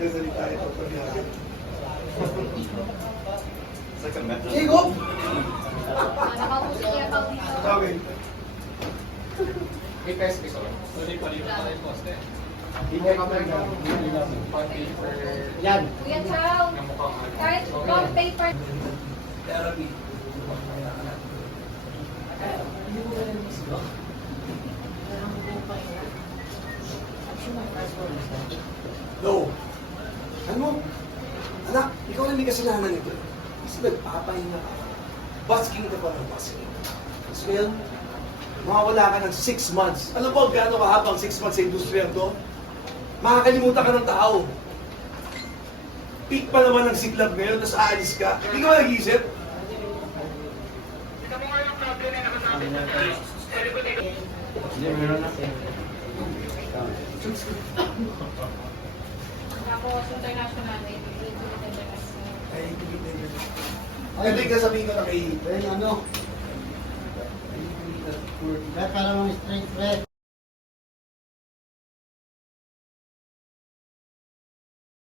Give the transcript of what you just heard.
nagkasalita ito pag niyaga. It's like a method. Ego! Nakapusin niya pag dito. Okay. May test ko sir. Sorry pa rin pa rin poste. Hindi ka man yan. Paper. Yan. Kuya Chow, Na mukhang ano. kahit bond paper. Therapy. No. Ano? Anak, ikaw na may kasalanan nito. Kasi nagpapahinga ka. Basking ka pa ng basking. Tapos ngayon, makawala ka ng 6 months. Alam mo gaano kahabang 6 months sa industriya to? Makakalimutan ka ng tao. Peak pa naman ng siklab ngayon, tapos aalis ka. Hindi ka ba nag-iisip? Hindi, meron na. Tapos international, may international. Ay, hindi. Ito yung sasabihin ko na kay Ayun, ano? Dahil para mga straight red.